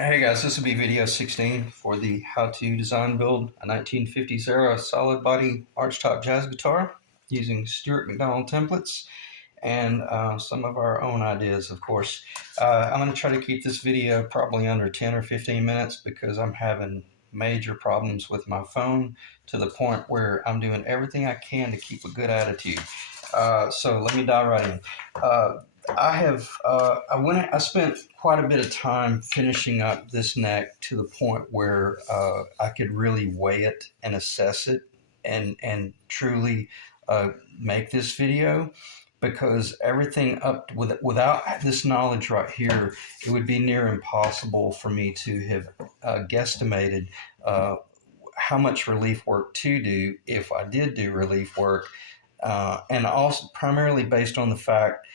Hey guys, this will be video 16 for the how to design build a 1950s era solid body archtop jazz guitar using Stuart McDonald templates and some of our own ideas, of course. I'm going to try to keep this video probably under 10 or 15 minutes because I'm having major problems with my phone to the point where I'm doing everything I can to keep a good attitude. So let me dive right in. I spent quite a bit of time finishing up this neck to the point where I could really weigh it and assess it and truly make this video, because everything without this knowledge right here, it would be near impossible for me to have guesstimated how much relief work to do if I did do relief work, and also primarily based on the fact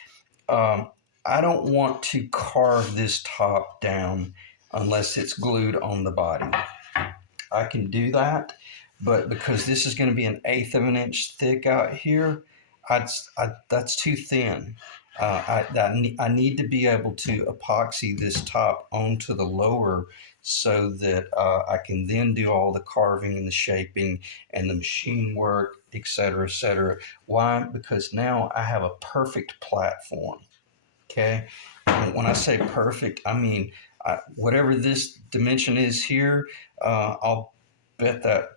um, I don't want to carve this top down unless it's glued on the body. I can do that, but because this is going to be an eighth of an inch thick out here, that's too thin. I need to be able to epoxy this top onto the lower so that I can then do all the carving and the shaping and the machine work, etc., etc. Why? Because now I have a perfect platform. Okay. When I say perfect, I mean whatever this dimension is here, I'll bet that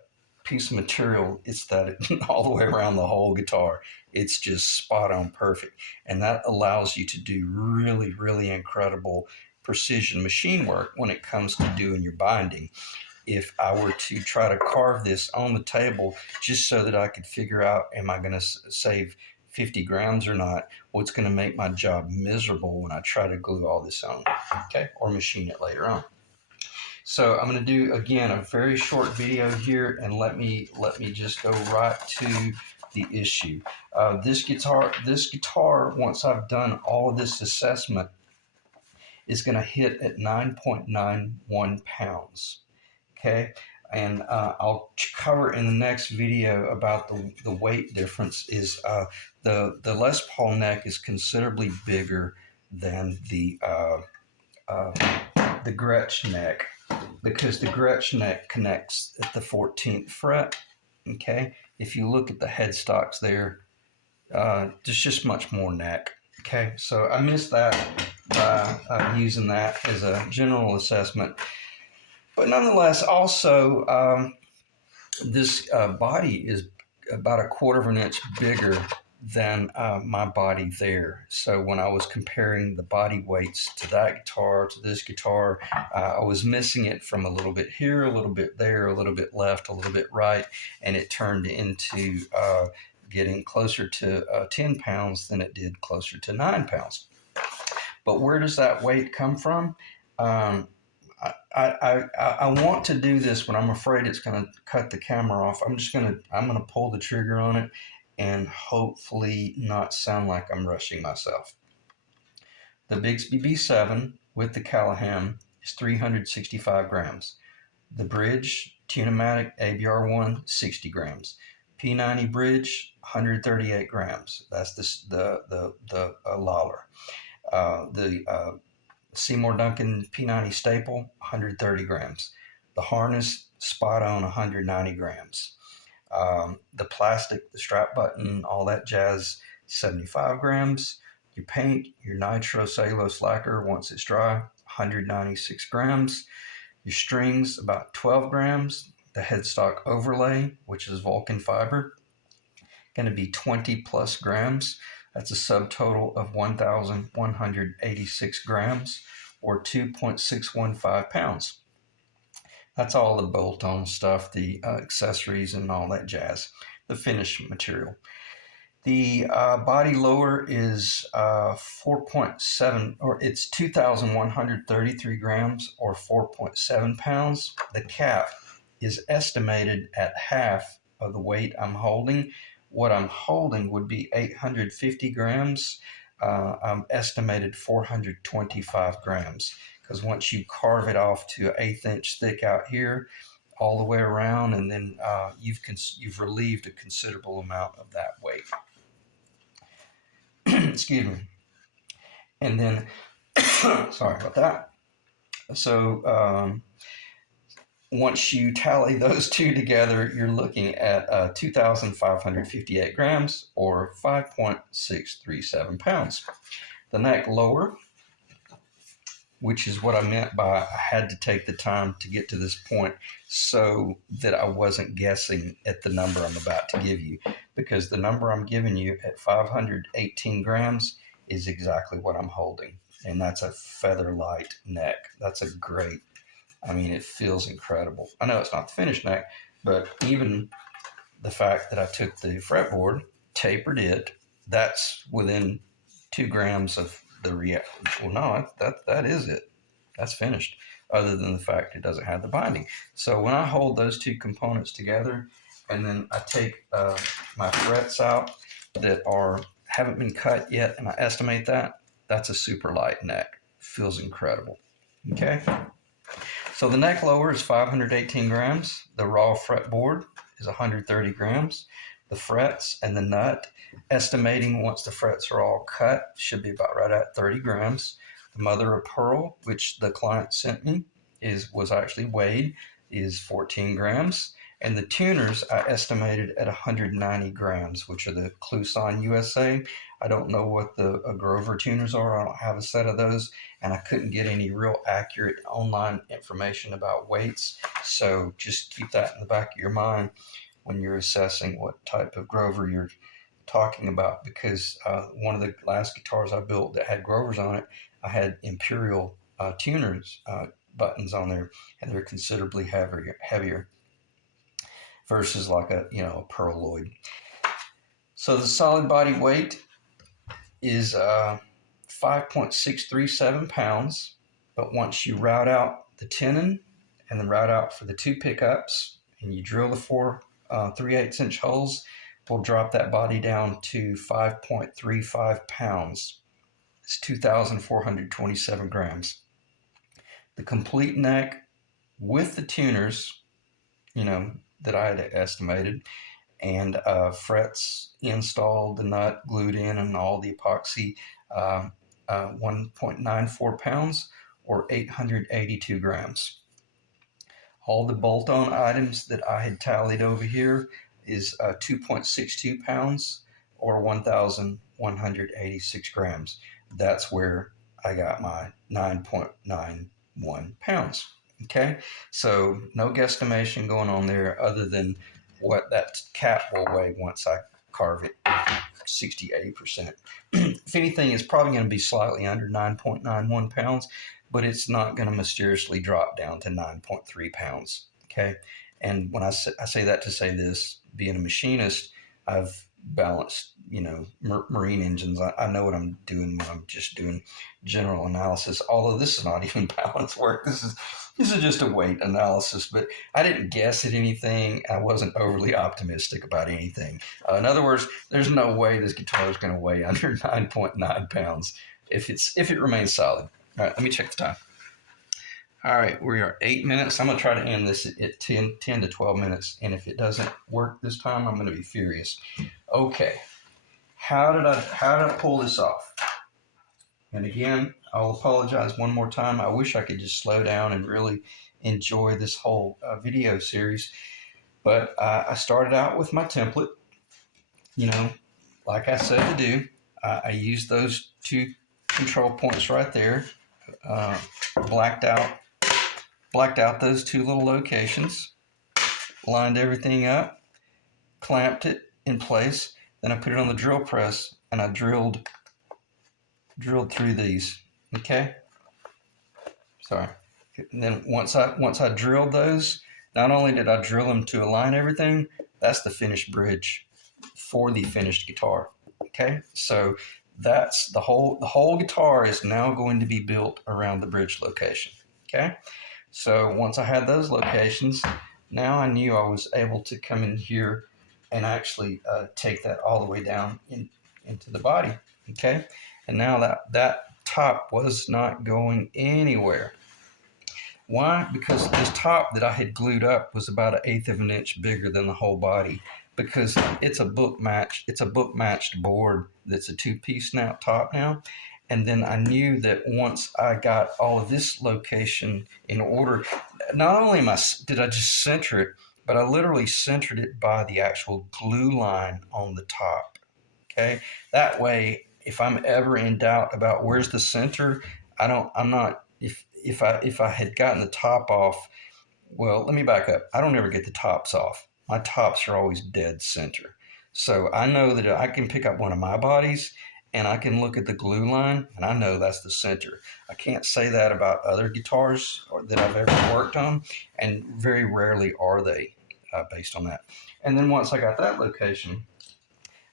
piece of material, it's that all the way around the whole guitar. It's just spot on perfect. And that allows you to do really, really incredible precision machine work when it comes to doing your binding. If I were to try to carve this on the table just so that I could figure out, am I going to save 50 grams or not, what's going to make my job miserable when I try to glue all this on, okay, or machine it later on. So I'm going to do, again, a very short video here, and let me just go right to the issue. This guitar, once I've done all of this assessment, is going to hit at 9.91 pounds. Okay, and I'll cover in the next video about the weight difference. Is the Les Paul neck is considerably bigger than the Gretsch neck, because the Gretsch neck connects at the 14th fret. Okay, if you look at the headstocks there, there's just much more neck. Okay, so I missed that by using that as a general assessment. But nonetheless, also, this body is about a quarter of an inch bigger than my body there. So when I was comparing the body weights to that guitar, to this guitar, I was missing it from a little bit here, a little bit there, a little bit left, a little bit right, and it turned into getting closer to 10 pounds than it did closer to 9 pounds. But where does that weight come from? I want to do this, but I'm afraid it's going to cut the camera off. I'm going to pull the trigger on it and hopefully not sound like I'm rushing myself. The Bigsby B7 with the Callahan is 365 grams. The Bridge Tunematic ABR1, 60 grams. P90 Bridge, 138 grams. That's the Lawler. The Seymour Duncan P90 Staple, 130 grams. The harness, spot on, 190 grams. The plastic, the strap button, all that jazz, 75 grams. Your paint, your nitrocellulose lacquer, once it's dry, 196 grams. Your strings, about 12 grams. The headstock overlay, which is Vulcan fiber, going to be 20 plus grams. That's a subtotal of 1,186 grams, or 2.615 pounds. That's all the bolt-on stuff, the accessories and all that jazz, the finish material. The body lower is 4.7, or it's 2,133 grams, or 4.7 pounds. The cap is estimated at half of the weight I'm holding. What I'm holding would be 850 grams. I'm estimated 425 grams, because once you carve it off to an 1/8 inch thick out here, all the way around, and then you've relieved a considerable amount of that weight. Excuse me. And then, sorry about that. So once you tally those two together, you're looking at 2,558 grams or 5.637 pounds. The neck lower, which is what I meant by I had to take the time to get to this point so that I wasn't guessing at the number I'm about to give you, because the number I'm giving you at 518 grams is exactly what I'm holding. And that's a feather light neck. That's a great, I mean, it feels incredible. I know it's not the finished neck, but even the fact that I took the fretboard, tapered it, that's within 2 grams of the well, no, that is it. That's finished. Other than the fact it doesn't have the binding. So when I hold those two components together, and then I take my frets out that haven't been cut yet, and I estimate that, that's a super light neck. Feels incredible. Okay. So the neck lower is 518 grams. The raw fretboard is 130 grams. The frets and the nut, estimating once the frets are all cut, should be about right at 30 grams. The mother of pearl, which the client sent me, was actually weighed, is 14 grams. And the tuners I estimated at 190 grams, which are the Cluson USA. I don't know what the Grover tuners are. I don't have a set of those, and I couldn't get any real accurate online information about weights. So just keep that in the back of your mind when you're assessing what type of Grover you're talking about, because one of the last guitars I built that had Grovers on it, I had Imperial tuners buttons on there, and they're considerably heavier versus like a Pearl Lloyd. So the solid body weight is 5.637 pounds, but once you route out the tenon and then route out for the two pickups, and you drill the 4 3/8-inch holes, we'll drop that body down to 5.35 pounds. It's 2,427 grams. The complete neck with the tuners, that I had estimated, and frets installed, the nut glued in, and all the epoxy, 1.94 pounds or 882 grams. All the bolt-on items that I had tallied over here is 2.62 pounds or 1,186 grams. That's where I got my 9.91 pounds. Okay, so no guesstimation going on there other than what that cap will weigh once I carve it, 60-80%. If anything, it's probably going to be slightly under 9.91 pounds, but it's not going to mysteriously drop down to 9.3 pounds. Okay, and when I say that to say this, being a machinist, I've balanced, marine engines. I know what I'm doing when I'm just doing general analysis. Although this is not even balance work. This is just a weight analysis. But I didn't guess at anything. I wasn't overly optimistic about anything. In other words, there's no way this guitar is going to weigh under 9.9 pounds if it remains solid. All right, let me check the time. All right, we are 8 minutes. I'm going to try to end this at 10 to 12 minutes. And if it doesn't work this time, I'm going to be furious. Okay, how did I pull this off? And again, I'll apologize one more time. I wish I could just slow down and really enjoy this whole video series. But I started out with my template, like I said to do. I used those 2 control points right there, blacked out those 2 little locations, lined everything up, clamped it in place. Then I put it on the drill press and I drilled through these. Okay. Sorry. And then once I drilled those, not only did I drill them to align everything, that's the finished bridge for the finished guitar. Okay. So that's the whole guitar is now going to be built around the bridge location. Okay. So once I had those locations, now I knew I was able to come in here and actually take that all the way down into the body. Okay. And now that top was not going anywhere. Why? Because this top that I had glued up was about 1/8 of an inch bigger than the whole body, because it's a book matched board that's a 2-piece snap top now, And then I knew that once I got all of this location in order, not only did I just center it, but I literally centered it by the actual glue line on the top. Okay, that way, if I'm ever in doubt about where's the center, I'm not. If I had gotten the top off, well, let me back up. I don't ever get the tops off. My tops are always dead center. So I know that I can pick up one of my bodies and I can look at the glue line and I know that's the center. I can't say that about other guitars that I've ever worked on, and very rarely are they based on that. And then once I got that location,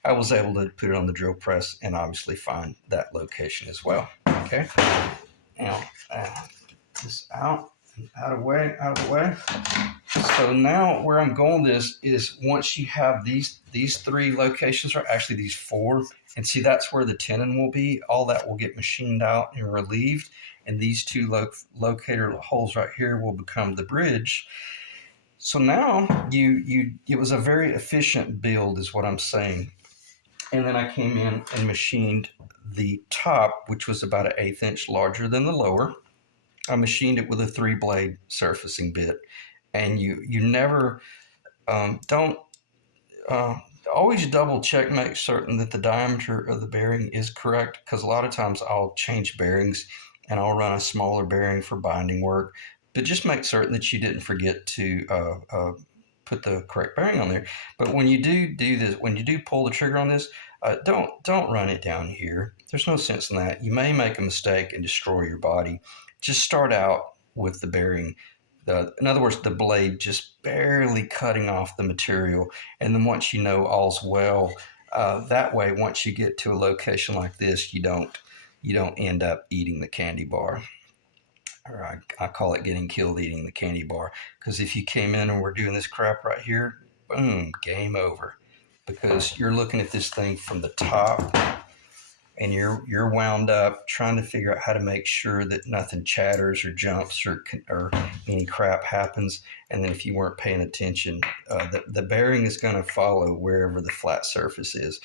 I was able to put it on the drill press and obviously find that location as well. Okay. Now, this out of the way, out of the way. So now where I'm going this is once you have these three locations, or actually these four, and see that's where the tenon will be. All that will get machined out and relieved, and these two locator holes right here will become the bridge. So now it was a very efficient build, is what I'm saying. And then I came in and machined the top, which was about an 1/8 inch larger than the lower. I machined it with a 3-blade surfacing bit, and you never don't always double check, make certain that the diameter of the bearing is correct, because a lot of times I'll change bearings and I'll run a smaller bearing for binding work, but just make certain that you didn't forget to put the correct bearing on there. But when you do this, when you do pull the trigger on this, don't run it down here. There's no sense in that. You may make a mistake and destroy your body. Just start out with the bearing. In other words, the blade just barely cutting off the material, and then once you know all's well, that way, once you get to a location like this, you don't end up eating the candy bar. Or I call it getting killed eating the candy bar, because if you came in and we're doing this crap right here, boom, game over, because you're looking at this thing from the top and you're wound up trying to figure out how to make sure that nothing chatters or jumps or any crap happens. And then if you weren't paying attention, the bearing is going to follow wherever the flat surface is.